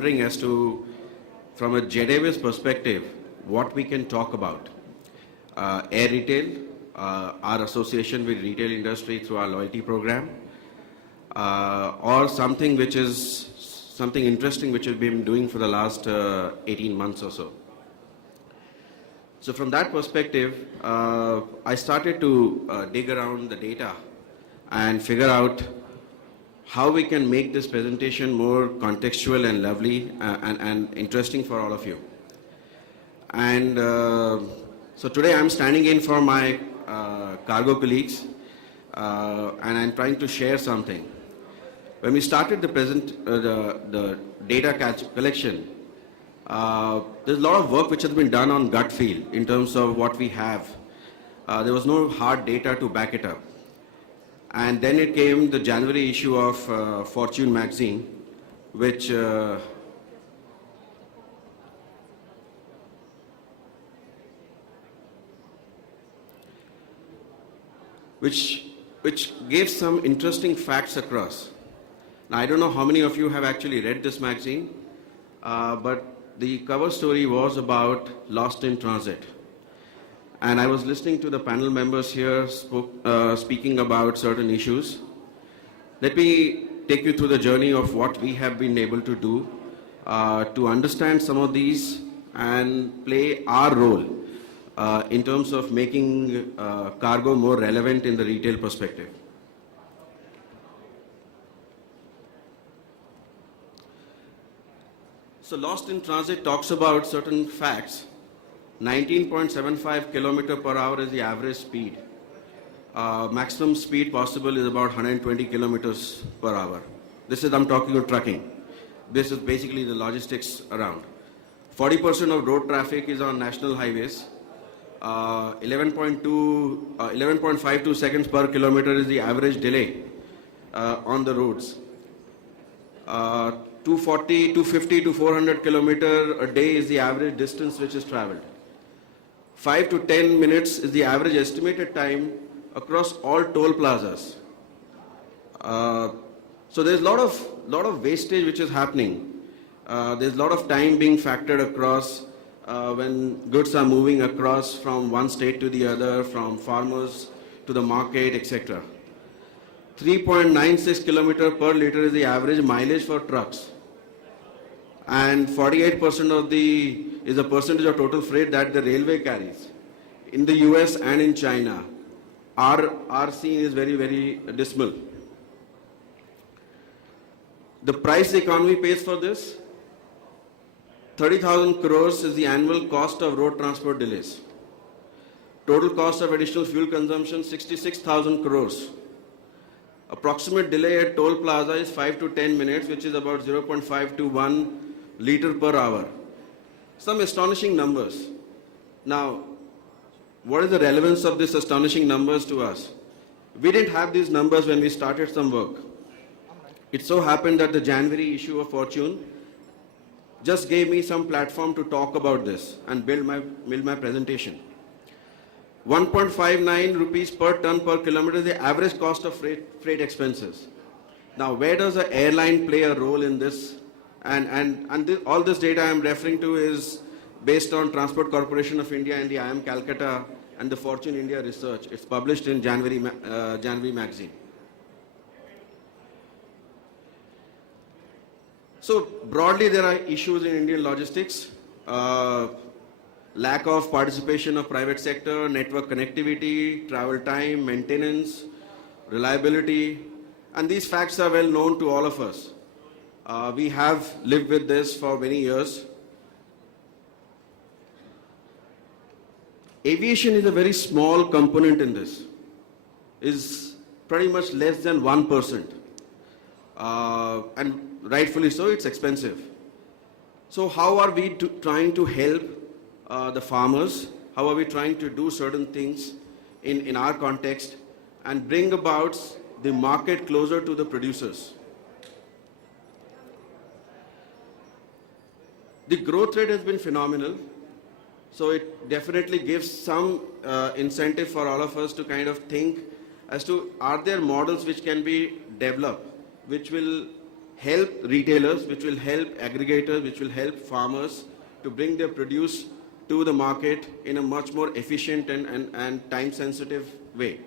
wondering as to, from a JDAVIS perspective, what we can talk about. Air retail, our association with retail industry through our loyalty program, or something which is something interesting which we've been doing for the last 18 months or so. So from that perspective, I started to dig around the data and figure out how we can make this presentation more contextual and lovely and interesting for all of you. And so today I'm standing in for my cargo colleagues and I'm trying to share something. When we started the data collection, there's a lot of work which has been done on gut feel in terms of what we have. There was no hard data to back it up. And then it came the January issue of Fortune magazine, which gave some interesting facts across. Now, I don't know how many of you have actually read this magazine, but the cover story was about lost in transit. And I was listening to the panel members here speaking about certain issues. Let me take you through the journey of what we have been able to do to understand some of these and play our role in terms of making cargo more relevant in the retail perspective. So Lost in Transit talks about certain facts. 19.75 kilometer per hour is the average speed. Maximum speed possible is about 120 kilometers per hour. This is, I'm talking of trucking. This is basically the logistics around. 40% of road traffic is on national highways. 11.52 seconds per kilometer is the average delay on the roads. 240, 250 to 400 kilometer a day is the average distance which is traveled. 5 to 10 minutes is the average estimated time across all toll plazas. So there's a lot of wastage which is happening. There's a lot of time being factored across when goods are moving across from one state to the other, from farmers to the market, etc. 3.96 kilometer per liter is the average mileage for trucks. And 48% of is a percentage of total freight that the railway carries. In the US and in China, our scene is very, very dismal. The price the economy pays for this, 30,000 crores is the annual cost of road transport delays. Total cost of additional fuel consumption, 66,000 crores. Approximate delay at toll plaza is 5 to 10 minutes, which is about 0.5 to 1 liter per hour. Some astonishing numbers. Now, what is the relevance of these astonishing numbers to us? We didn't have these numbers when we started some work. It so happened that the January issue of Fortune just gave me some platform to talk about this and build my presentation. 1.59 rupees per ton per kilometer is the average cost of freight expenses. Now, where does the airline play a role in this? All this data I'm referring to is based on Transport Corporation of India and the IIM Calcutta and the Fortune India research. It's published in January magazine. So broadly, there are issues in Indian logistics. Lack of participation of private sector, network connectivity, travel time, maintenance, reliability, and these facts are well known to all of us. We have lived with this for many years. Aviation is a very small component in this, is pretty much less than 1%. And rightfully so, it's expensive. So how are we trying to help the farmers? How are we trying to do certain things in our context and bring about the market closer to the producers? The growth rate has been phenomenal. So it definitely gives some incentive for all of us to kind of think as to, are there models which can be developed, which will help retailers, which will help aggregators, which will help farmers to bring their produce to the market in a much more efficient and time-sensitive way.